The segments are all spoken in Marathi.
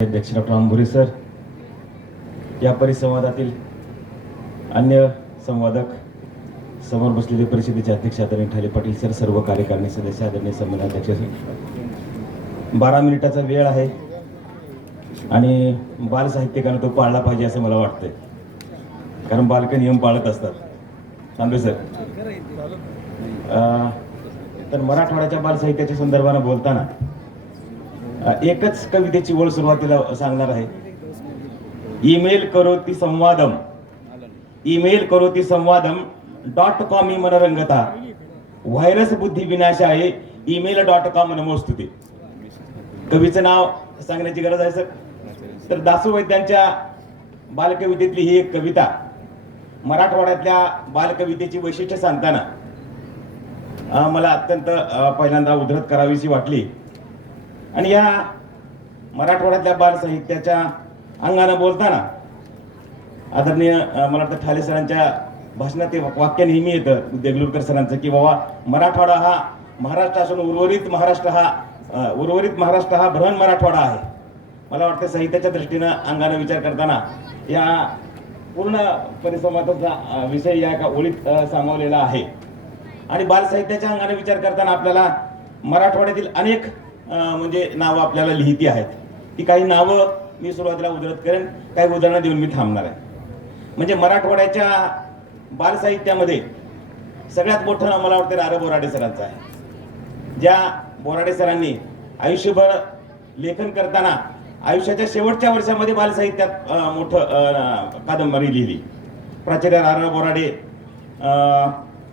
अध्यक्ष डॉक्टर अंबुरे सर, या परिसंवादातील अन्य संवादक, समोर बसलेले परिषदेचे अध्यक्ष आदरणीय ठाले पाटील सर, सर्व कार्यकारिणी सदस्य, आदरणीय संमेलनाध्यक्ष सर, 12 मिनिटाचा वेळ आहे आणि बाल साहित्यिकानं तो पाळला पाहिजे असं मला वाटतंय, कारण बालक नियम पाळत असतात. सांबे सर, तर मराठवाड्याच्या बाल साहित्याच्या संदर्भानं बोलताना एकच कवितेची ओळ सुरुवातीला सांगणार आहे. ईमेल करोती संवादम .com मनरंगता व्हायरस बुद्धी विनाशाय email.com नमोस्तुते. कवीचं नाव सांगण्याची गरज आहे सर. तर दासू वैद्यांच्या बालकवितेतली ही एक कविता मराठवाड्यातल्या बालकवितेची वैशिष्ट्य सांगताना मला अत्यंत पहिल्यांदा उद्धृत करावीशी वाटली. आणि या मराठवाड्यातल्या बाल साहित्याच्या अंगानं बोलताना आदरणीय मला वाटतं ठाले सरांच्या भाषणात ते वाक्य नेहमी येतं देगलूरकर सरांचं की बाबा मराठवाडा हा महाराष्ट्र असून उर्वरित महाराष्ट्र हा बृहन मराठवाडा आहे. मला वाटतं साहित्याच्या दृष्टीनं अंगानं विचार करताना या पूर्ण परिसंवादाचा विषय या एका ओळीत सामावलेला आहे. आणि बाल साहित्याच्या अंगाने विचार करताना आपल्याला मराठवाड्यातील अनेक म्हणजे नावं आपल्याला लिहिती आहेत. ती काही नावं मी सुरुवातीला उद्धृत करेन, काही उदाहरणं देऊन मी थांबणार आहे. म्हणजे मराठवाड्याच्या बाल साहित्यामध्ये सगळ्यात मोठं नाव मला वाटतं रार बोराडे सरांचं आहे. ज्या बोराडे सरांनी आयुष्यभर लेखन करताना आयुष्याच्या शेवटच्या वर्षामध्ये बाल साहित्यात मोठं कादंबरी लिहिली. प्राचार्य रार बोराडे,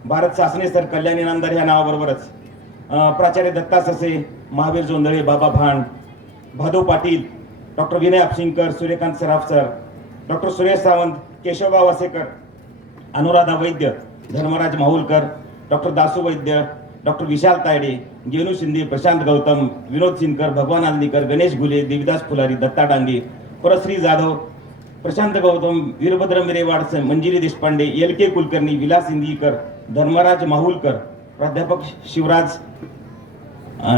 भारत सासने सर, कल्याणी नामदार या नावाबरोबरच प्राचार्य दत्ता ससे, महावीर जोंधळे, बाबा भांड, भादव पाटील, डॉक्टर विनय आपशिंकर, सूर्यकांत सराफ सर, डॉक्टर सुरेश सावंत, केशवबा वासेकर, अनुराधा वैद्य, धर्मराज माहुलकर, डॉक्टर दासू वैद्य, डॉक्टर विशाल तायडे, गेनू शिंदे, प्रशांत गौतम, विनोद सिनकर, भगवान आंदीकर, गणेश गुले, देविदास फुलारी, दत्ता डांगे, परश्री जाधव, प्रशांत गौतम, वीरभद्र मिरेवाड, मंजिरी देशपांडे, LK कुलकर्णी, विलास इंदीकर, धर्मराज माहुलकर, प्राध्यापक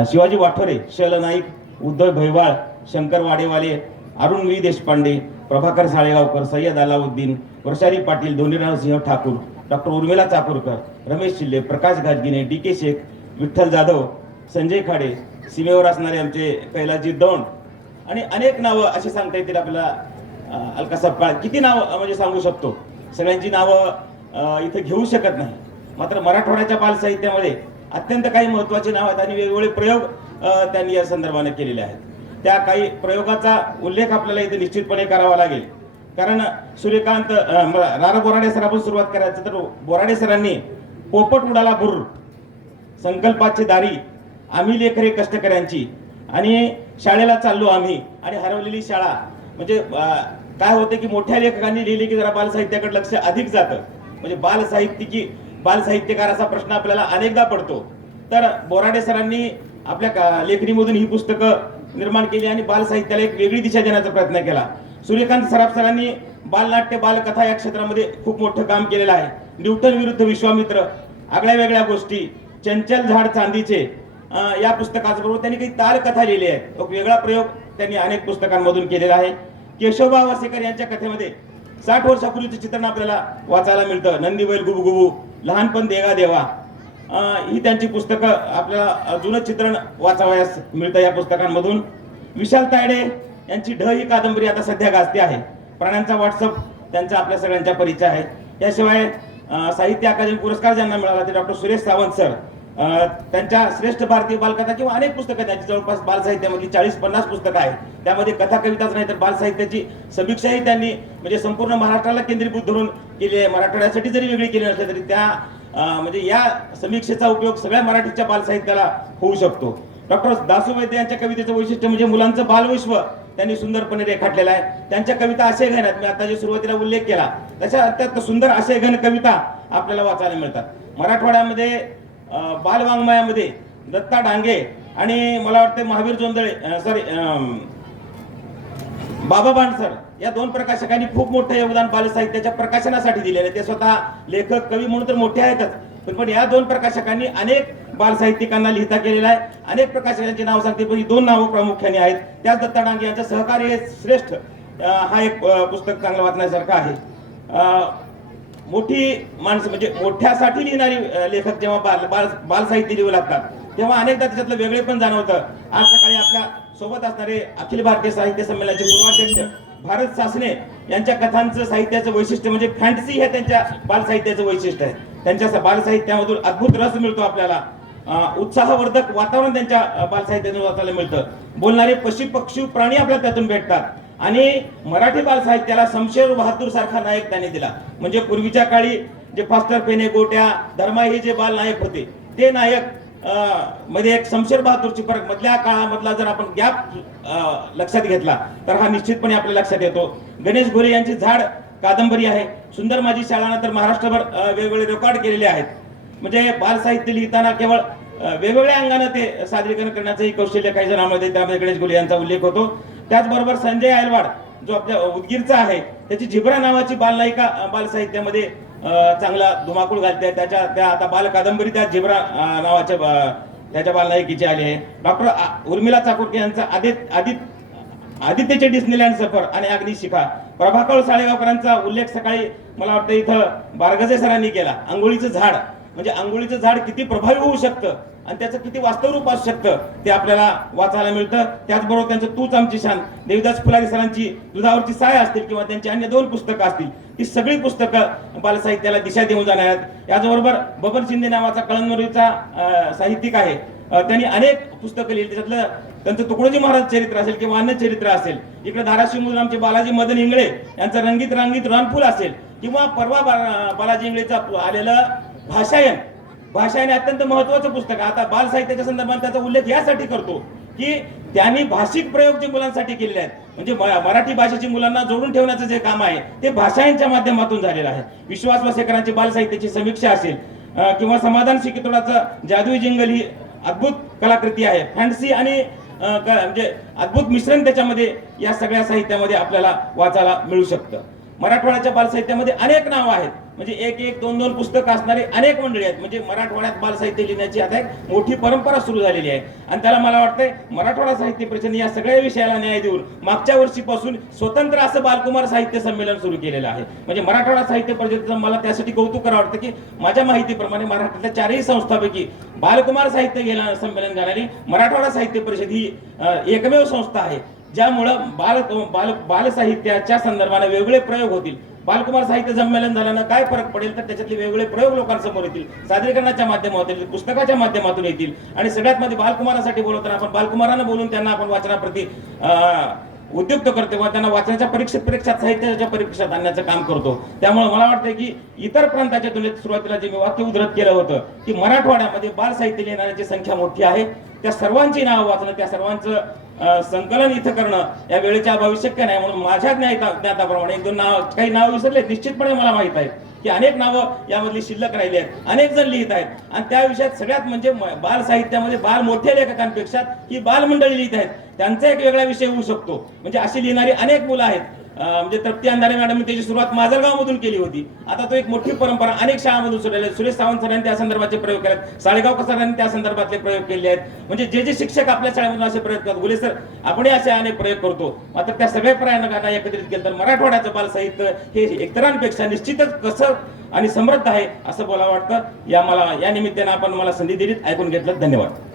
शिवाजी वाठोरे, शैल नाईक, उद्धव भैवाळ, शंकर वाडेवाले, अरुण व्ही देशपांडे, प्रभाकर साळेगावकर, सय्यद अलाउद्दीन, वर्षारी पाटील, धोंडीराव सिंह ठाकूर, डॉक्टर उर्मिला चाकूरकर, रमेश शिल्ले, प्रकाश गाजगिने, DK शेख, विठ्ठल जाधव, संजय खाडे, सीमेवर असणारे आमचे कैलासजी दौंड आणि अनेक नावं अशी सांगता येतील आपल्याला. अलकासाहेब काळ, किती नावं म्हणजे सांगू शकतो. सगळ्यांची नावं इथे घेऊ शकत नाही. मात्र मराठवाड्याच्या बाल साहित्यामध्ये अत्यंत काही महत्त्वाचे नाव आहेत आणि वेगवेगळे प्रयोग त्यांनी या संदर्भाने केलेले आहेत. त्या काही प्रयोगाचा उल्लेख आपल्याला इथे निश्चितपणे करावा लागेल. कारण सूर्यकांत रार बोराडे सरांपासून सुरुवात करायचं तर बोराडे सरांनी पोपट उडाला बुर्र, संकल्पाची दारी, आम्ही लेकरे कष्टकऱ्यांची आणि शाळेला चाललो आम्ही आणि हरवलेली शाळा. म्हणजे काय होते की मोठ्या लेखकांनी लिहिली की जरा बाल साहित्याकडे लक्ष अधिक जातं. म्हणजे बाल साहित्यकार असा प्रश्न आपल्याला अनेकदा पडतो. तर बोराडे सरांनी आपल्या लेखणीमधून ही पुस्तकं निर्माण केली आणि बाल साहित्याला एक वेगळी दिशा देण्याचा प्रयत्न केला. सूर्यकांत सराफ सरांनी बालनाट्य, बालकथा या क्षेत्रामध्ये खूप मोठं काम केलेलं आहे. न्यूटन विरुद्ध विश्वामित्र, आगळ्या वेगळ्या गोष्टी, चंचल झाड चांदीचे या पुस्तकाबरोबर त्यांनी काही तालकथा लिहिली आहे. एक वेगळा प्रयोग त्यांनी अनेक पुस्तकांमधून केलेला आहे. केशवबा वासेकर यांच्या कथेमध्ये 60 वर्षापूर्वीचं चित्रण आपल्याला वाचायला मिळतं. नंदी बैल गुबगुबू, लहानपण देगा देवा, ही त्यांची पुस्तकं आपल्याला जुनं चित्रण वाचावयास मिळतं या पुस्तकांमधून. विशाल तायडे यांची ढ ही कादंबरी आता सध्या गाजते आहे. प्राण्यांचा व्हॉट्सअप त्यांचा आपल्या सगळ्यांचा परिचय आहे. याशिवाय साहित्य अकादमी पुरस्कार ज्यांना मिळाला ते डॉक्टर सुरेश सावंत सर, त्यांच्या श्रेष्ठ भारतीय बालकथा किंवा अनेक पुस्तकं त्यांची जवळपास बाल साहित्यामध्ये 40-50 पुस्तकं आहेत. त्यामध्ये कथा कविताच नाही तर बाल साहित्याची समीक्षाही त्यांनी म्हणजे संपूर्ण महाराष्ट्राला केंद्रीभूत धरून केली आहे. मराठवाड्यासाठी जरी वेगळी केली नसली तरी त्या म्हणजे या समीक्षेचा उपयोग सगळ्या मराठीच्या बाल साहित्याला होऊ शकतो. डॉक्टर दासू वैद्य यांच्या कवितेचं वैशिष्ट्य म्हणजे मुलांचं बालविश्व त्यांनी सुंदरपणे रेखाटलेलं आहे. त्यांच्या कविता आशयघन आहेत. मी आता जे सुरुवातीला उल्लेख केला तशा अत्यंत सुंदर आशयघन कविता आपल्याला वाचायला मिळतात. मराठवाड्यामध्ये बालवाङ्मयामध्ये दत्ता डांगे आणि मला वाटतं महावीर जोंधळे बाबा भांड सर या 2 प्रकाशकांनी खूप मोठं योगदान बाल साहित्याच्या प्रकाशनासाठी दिलेलं आहे. ते स्वतः लेखक कवी म्हणून तर मोठे आहेतच, पण या 2 प्रकाशकांनी अनेक बालसाहित्यिकांना लिहिता केलेला आहे. अनेक प्रकाशकांची नाव सांगते, पण ही 2 नावं प्रामुख्याने आहेत. त्याच दत्ता डांगे यांचं सहकार्य हे श्रेष्ठ हा एक पुस्तक चांगलं वाचण्यासारखं आहे. मोठी माणसं म्हणजे मोठ्यासाठी लिहिणारी लेखक जेव्हा बाल साहित्य लिहू लागतात तेव्हा अनेकदा त्याच्यातलं वेगळे पण जाणवतं. आज सकाळी आपल्या सोबत असणारे अखिल भारतीय साहित्य संमेलनाचे पूर्वाध्यक्ष भारत सासने यांच्या कथांचं साहित्याचं वैशिष्ट्य म्हणजे फॅन्टसी हे त्यांच्या बालसाहित्याचं वैशिष्ट्य आहे. त्यांच्या बालसाहित्यामधून अद्भुत रस मिळतो आपल्याला. उत्साहवर्धक वातावरण त्यांच्या बालसाहित्यातून वाचायला मिळतं. बोलणारे पशु पक्षी प्राणी आपल्याला त्यातून भेटतात. आणि मराठी बालसाहित्याला शमशेर बहादूर सारखा नायक त्यांनी दिला. म्हणजे पूर्वीच्या काळी जे फास्टर पेने, गोट्या, धर्मा हे जे बाल नायक होते ते नायक मध्ये एक शमशेर बहादूरची फरक मधल्या काळामधला जर आपण गॅप लक्षात घेतला तर हा निश्चितपणे आपल्या लक्षात येतो. गणेश घोले यांची झाड कादंबरी आहे. सुंदर माझी शाळा तर महाराष्ट्रभर वेगवेगळे रेकॉर्ड केलेले आहेत. म्हणजे बाल साहित्य लिहिताना केवळ वेगवेगळ्या अंगाने ते सादरीकरण करण्याचंही कौशल्य काही जणांमध्ये त्यामध्ये गणेश घोले यांचा उल्लेख होतो. त्याचबरोबर संजय आयलवाड जो आपल्या उदगीरचा आहे त्याची झिब्रा नावाची बालनायिका बालसाहित्यामध्ये चांगला धुमाकूळ घालते. त्या आता बाल कादंबरी त्या झिब्रा नावाच्या त्याच्या बालनायकीची आली आहे. डॉक्टर उर्मिला चाकुरके यांचा आदित्यचे डिस्नीलँड सफर आणि अग्निशिखा. प्रभाकर साळेगावकरांचा उल्लेख सकाळी मला वाटतं इथं बारगजे सरांनी केला. अंघोळीचं झाड म्हणजे अंघोळीचं झाड किती प्रभावी होऊ शकतं आणि त्याचं किती वास्तव रूप असू शकतं ते आपल्याला वाचायला मिळतं. त्याचबरोबर त्यांचं तूच आमची शान, देविदास फुलारी सरांची दुधावरची साय असतील किंवा त्यांची अन्य 2 पुस्तकं असतील, ही सगळी पुस्तकं बालसाहित्याला दिशा देऊन जाणार आहेत. याचबरोबर बबन शिंदे नावाचा कळमनुरीचा साहित्यिक आहे. त्यांनी अनेक पुस्तकं लिहिली. त्याच्यातलं त्यांचं तुकडोजी महाराज चरित्र असेल किंवा अन्य चरित्र असेल. इकडे धाराशिवमधून आमचे बालाजी मदन इंगळे यांचं रंगीत रंगीत रानफूल असेल किंवा परवा बालाजी इंगळेचं आलेलं भाषायन अत्यंत महत्वाचं पुस्तक. आता बाल साहित्याच्या संदर्भात त्याचा उल्लेख यासाठी करतो की त्यांनी भाषिक प्रयोग जे मुलांसाठी केलेले आहेत. म्हणजे मराठी भाषेची मुलांना जोडून ठेवण्याचं जे काम आहे ते भाषांच्या माध्यमातून झालेलं आहे. विश्वास वसेकरांची बाल साहित्याची समीक्षा असेल किंवा समाधान शिकितोडाचं जादुई जिंगल ही अद्भुत कलाकृती आहे. फॅन्सी आणि म्हणजे अद्भुत मिश्रण त्याच्यामध्ये या सगळ्या साहित्यामध्ये आपल्याला वाचायला मिळू शकतं. मराठवाड्याच्या बालसाहित्यामध्ये अनेक नावं आहेत. म्हणजे 1-2 पुस्तकं असणारे अनेक मंडळी आहेत. म्हणजे मराठवाड्यात बालसाहित्य लिहिण्याची आता एक मोठी परंपरा सुरू झालेली आहे. आणि त्याला मला वाटतंय मराठवाडा साहित्य परिषदेने या सगळ्या विषयाला न्याय देऊन मागच्या वर्षीपासून स्वतंत्र असं बालकुमार साहित्य संमेलन सुरू केलेलं आहे. म्हणजे मराठवाडा साहित्य परिषदेचं मला त्यासाठी कौतुक करावं वाटतं की माझ्या माहितीप्रमाणे महाराष्ट्रातल्या 4ही संस्थांपैकी बालकुमार साहित्य संमेलन घेणारी मराठवाडा साहित्य परिषद ही एकमेव संस्था आहे. ज्यामुळं बाल साहित्याच्या संदर्भाने वेगवेगळे प्रयोग होतील. बालकुमार साहित्य संमेलन झाल्यानं काय फरक पडेल तर त्याच्यातले वेगवेगळे प्रयोग लोकांसमोर येतील. सादरीकरणाच्या माध्यमातून येतील, पुस्तकाच्या माध्यमातून येतील. आणि सगळ्यात मध्ये बालकुमारासाठी बोलवताना आपण बालकुमारांना बोलून त्यांना आपण वाचनाप्रती उद्युक्त करतो व त्यांना वाचनाच्या परीक्षात साहित्याच्या परीक्षात आणण्याचं काम करतो. त्यामुळे मला वाटतं की इतर प्रांताच्या तुलनेत सुरुवातीला जे मी वाक्य उद्धृत केलं होतं की मराठवाड्यामध्ये बाल साहित्य लिहिणाऱ्यांची संख्या मोठी आहे. त्या सर्वांची नावं वाचणं, त्या सर्वांचं संकलन इथं करणं या वेळेच्या अभावी शक्य नाही. म्हणून माझ्या ज्ञाताप्रमाणे 1-2 काही नाव विसरले निश्चितपणे मला माहित आहे की अनेक नावं यामधली शिल्लक राहिली आहेत. अनेक जण लिहित आहेत आणि त्या विषयात सगळ्यात म्हणजे बाल साहित्यामध्ये बाल मोठ्या लेखकांपेक्षा ही बालमंडळी लिहित आहेत. त्यांचा एक वेगळा विषय होऊ शकतो. म्हणजे अशी लिहिणारी अनेक मुलं आहेत. म्हणजे तृप्ती अंधारे मॅडम त्याची सुरुवात माजलगाव मधून केली होती. आता तो एक मोठी परंपरा अनेक शाळांमधून सुरू आहे. सुरेश सावंत सरांनी त्या संदर्भाचे प्रयोग केलेत. साळेगावकर सरांनी त्या संदर्भातले प्रयोग केले आहेत. म्हणजे जे शिक्षक आपल्या शाळेमधून असे प्रयोग करतात, गुले सर आपणही असे अनेक प्रयोग करतो. मात्र त्या सगळ्या प्रयाणांना एकत्रित केलं तर मराठवाड्याचं बाल साहित्य हे इतरांपेक्षा निश्चितच कसं आणि समृद्ध आहे असं बोलावं वाटतं. मला या निमित्तानं आपण मला संधी दिलीत, ऐकून घेतलं. धन्यवाद.